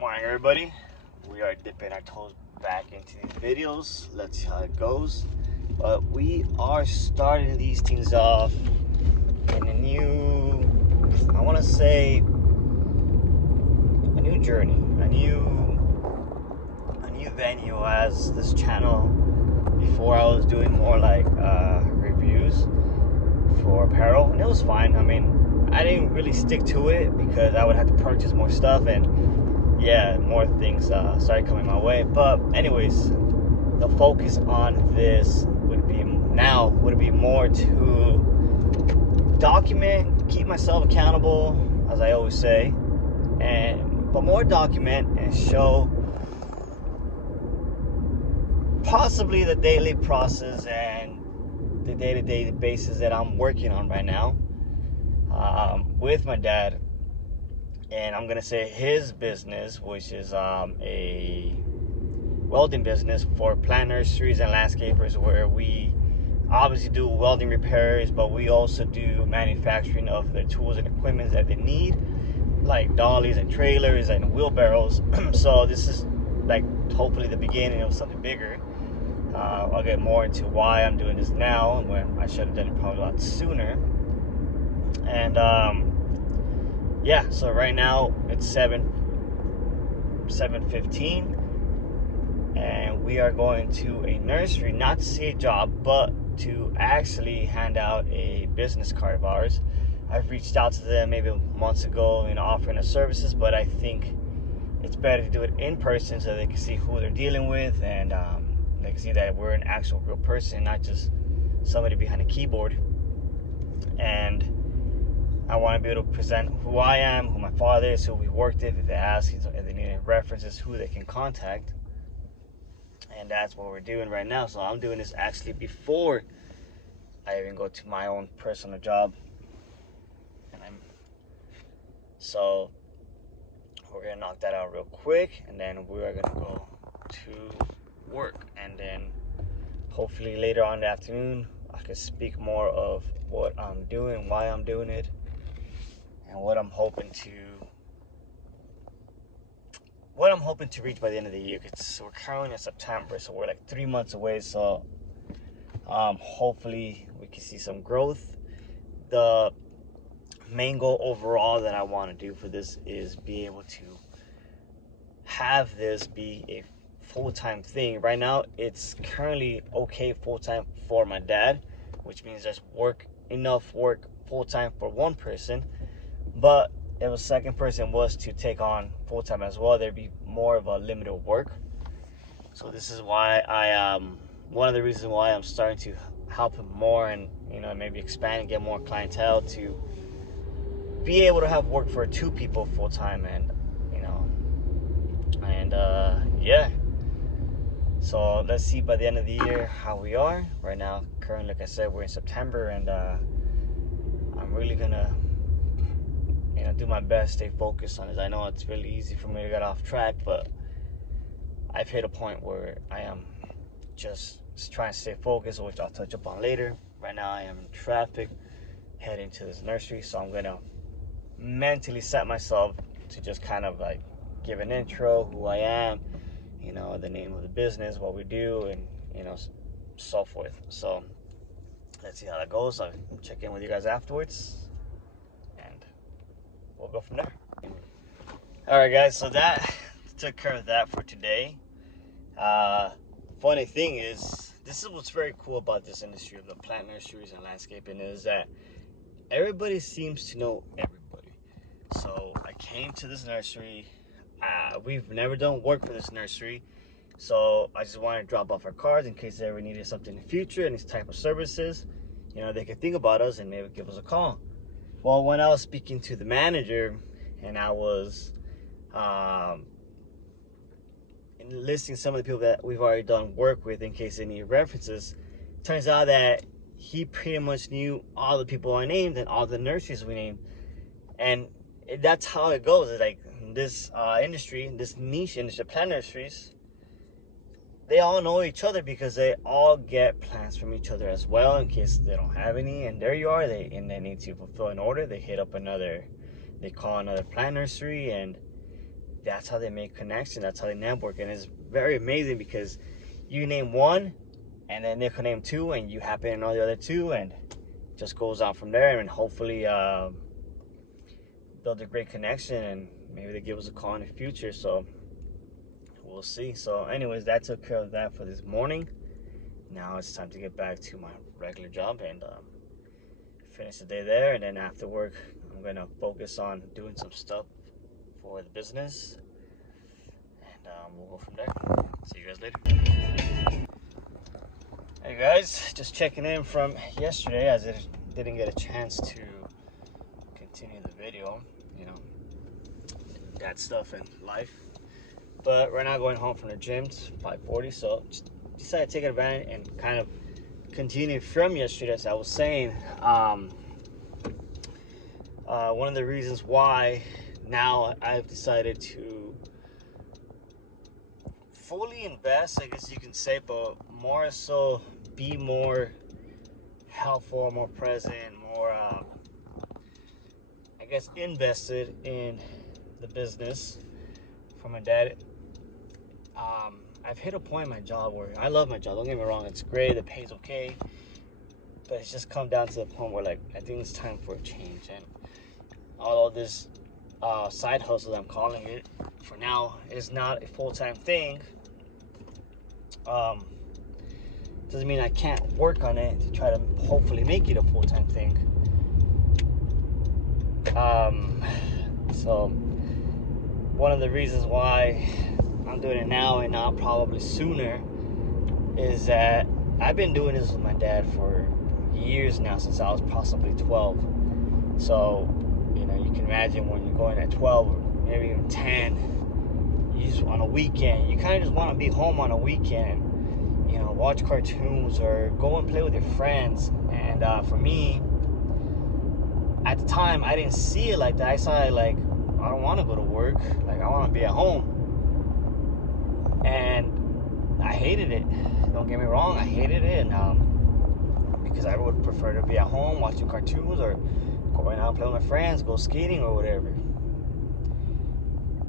Morning, everybody. We are dipping our toes back into these videos. Let's see how it goes. But we are starting these things off in a new, I want to say, a new journey, a new venue as this channel. Before I was doing more like reviews for apparel, and it was fine. I mean, I didn't really stick to it because I would have to purchase more stuff, and yeah, more things started coming my way. But anyways, the focus on this would be more to document, keep myself accountable, as I always say, but more document and show possibly the daily process and the day-to-day basis that I'm working on right now with my dad. And I'm gonna say his business, which is a welding business for plant nurseries and landscapers, where we obviously do welding repairs, but we also do manufacturing of the tools and equipment that they need, like dollies and trailers and wheelbarrows. So this is like hopefully the beginning of something bigger. I'll get more into why I'm doing this now, when I should have done it probably a lot sooner. And yeah, so right now it's 7:15, and we are going to a nursery, not to see a job, but to actually hand out a business card of ours. I've reached out to them maybe months ago, offering the services, but I think it's better to do it in person so they can see who they're dealing with, and they can see that we're an actual real person, not just somebody behind a keyboard. And I want to be able to present who I am, who my father is, who we worked with, if they ask, if they need references, who they can contact. And that's what we're doing right now. So I'm doing this actually before I even go to my own personal job. So we're going to knock that out real quick, and then we're going to go to work. And then hopefully later on in the afternoon, I can speak more of what I'm doing, why I'm doing it, and what I'm hoping to reach by the end of the year. So we're currently in September, so we're like 3 months away. So hopefully we can see some growth. The main goal overall that I want to do for this is be able to have this be a full-time thing. Right now it's currently okay full-time for my dad, which means there's enough work full-time for one person. But if a second person was to take on full-time as well, there'd be more of a limited work. So this is why one of the reasons why I'm starting to help him more, and maybe expand and get more clientele, to be able to have work for two people full-time. And yeah, so let's see by the end of the year how we are. Right now, currently, like I said, we're in September, and I'm really gonna do my best, stay focused on it. I know it's really easy for me to get off track, but I've hit a point where I am just trying to stay focused, which I'll touch upon later. Right now I am in traffic heading to this nursery, so I'm gonna mentally set myself to just kind of like give an intro, who I am, the name of the business, what we do, and so forth. So let's see how that goes. I'll check in with you guys afterwards, and we'll go from there. All right, guys, so that took care of that for today. Funny thing is, this is what's very cool about this industry of the plant nurseries and landscaping, is that everybody seems to know everybody. So I came to this nursery. We've never done work for this nursery, so I just wanted to drop off our cards in case they ever needed something in the future, any type of services. They could think about us and maybe give us a call. Well, when I was speaking to the manager, and I was listing some of the people that we've already done work with in case they need references, turns out that he pretty much knew all the people I named and all the nurseries we named. And that's how it goes. It's like this industry, this niche industry, plant nurseries, they all know each other because they all get plants from each other as well, in case they don't have any. And there you are, they need to fulfill an order. They call another plant nursery, and that's how they make connection. That's how they network. And it's very amazing because you name one, and then they can name two, and you happen to know the other two, and it just goes on from there. And hopefully build a great connection, and maybe they give us a call in the future. So we'll see. So anyways, that took care of that for this morning. Now it's time to get back to my regular job and finish the day there. And then after work, I'm gonna focus on doing some stuff for the business, and we'll go from there. See you guys later. Hey guys, just checking in from yesterday, as I didn't get a chance to continue the video, that stuff in life. But right now going home from the gym, it's 5:40, so just decided to take advantage and kind of continue from yesterday. As I was saying, one of the reasons why now I've decided to fully invest, I guess you can say, but more so be more helpful, more present, more I guess invested in the business for my dad. I've hit a point in my job where I love my job, don't get me wrong, it's great, the pay's okay, but it's just come down to the point where, like, I think it's time for a change. And although this side hustle, I'm calling it for now, is not a full-time thing, doesn't mean I can't work on it to try to hopefully make it a full-time thing. So one of the reasons why I'm doing it now and not probably sooner is that I've been doing this with my dad for years now, since I was possibly 12. So, you can imagine when you're going at 12 or maybe even 10, you just on a weekend, you kind of just want to be home on a weekend, watch cartoons or go and play with your friends. And for me, at the time, I didn't see it like that. I saw it like, I don't want to go to work. Like, I want to be at home. And I hated it. Don't get me wrong, I hated it. And because I would prefer to be at home watching cartoons or going out and play with my friends, go skating or whatever.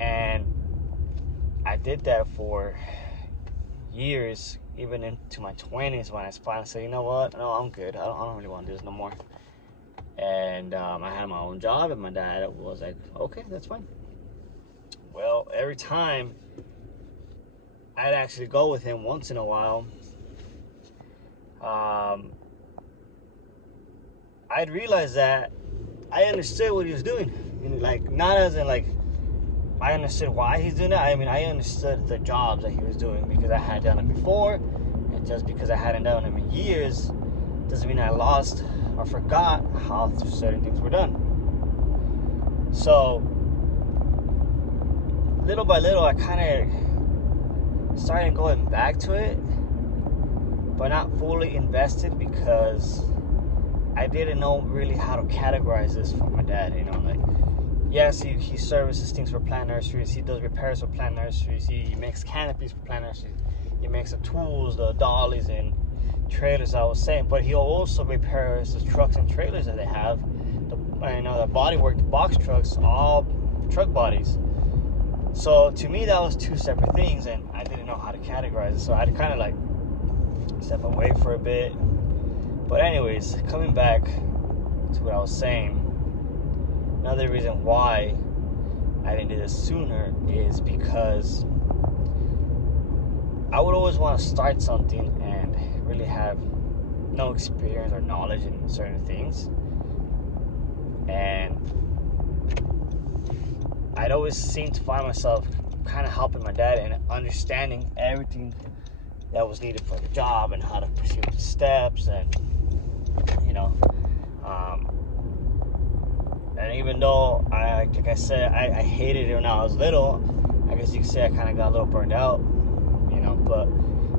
And I did that for years, even into my 20s, when I finally said, you know what, no, I'm good. I don't really want to do this no more. And I had my own job, and my dad was like, okay, that's fine. Well, every time I'd actually go with him once in a while, I'd realize that I understood what he was doing. Like, not as in like I understood why he's doing it. I mean, I understood the jobs that he was doing because I had done it before, and just because I hadn't done them in years doesn't mean I lost or forgot how certain things were done. So little by little, I kind of started going back to it, but not fully invested, because I didn't know really how to categorize this for my dad. Like, yes, he services things for plant nurseries, he does repairs for plant nurseries, he makes canopies for plant nurseries, he makes the tools, the dollies and trailers, I was saying, but he also repairs the trucks and trailers that they have, the bodywork, the box trucks, all truck bodies. So to me, that was two separate things, and I didn't know how to categorize it, so I had to kind of like step away for a bit. But anyways, coming back to what I was saying, another reason why I didn't do this sooner is because I would always want to start something and really have no experience or knowledge in certain things. And I'd always seem to find myself kind of helping my dad and understanding everything that was needed for the job and how to proceed with the steps, and and even though like I said, I hated it when I was little, I guess you could say I kind of got a little burned out, but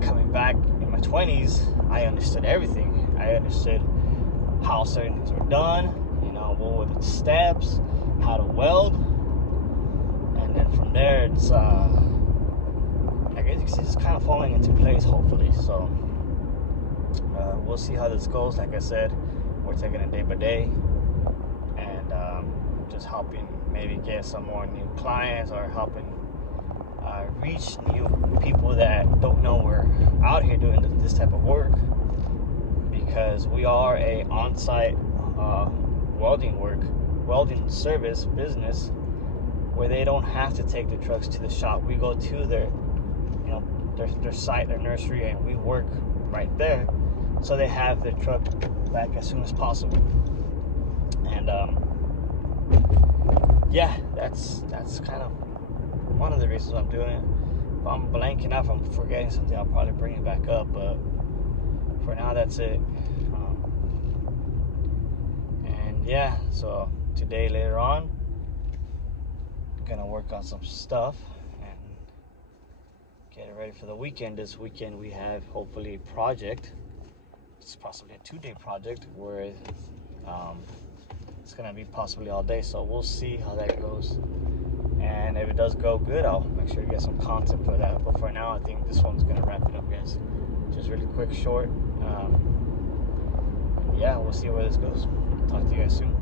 coming back in my 20s, I understood everything. I understood how certain things were done, what were the steps, how to weld, and then from there, it's I guess you can see it's kind of falling into place, hopefully. So we'll see how this goes. Like I said, we're taking it day by day, and just helping maybe get some more new clients, or helping reach new people that don't know we're out here doing this type of work, because we are a on-site welding service business where they don't have to take the trucks to the shop. We go to their site, their nursery, and we work right there, so they have their truck back as soon as possible. And yeah, that's kind of one of the reasons I'm doing it. If I'm blanking out, if I'm forgetting something, I'll probably bring it back up, but for now, that's it. And yeah, so today, later on, I'm gonna work on some stuff and get it ready for the weekend. This weekend we have hopefully a project. It's possibly a 2-day project where it's gonna be possibly all day, so we'll see how that goes. And if it does go good, I'll make sure to get some content for that. But for now, I think this one's gonna wrap it up, guys. Just really quick, short. Yeah, we'll see where this goes. Talk to you guys soon.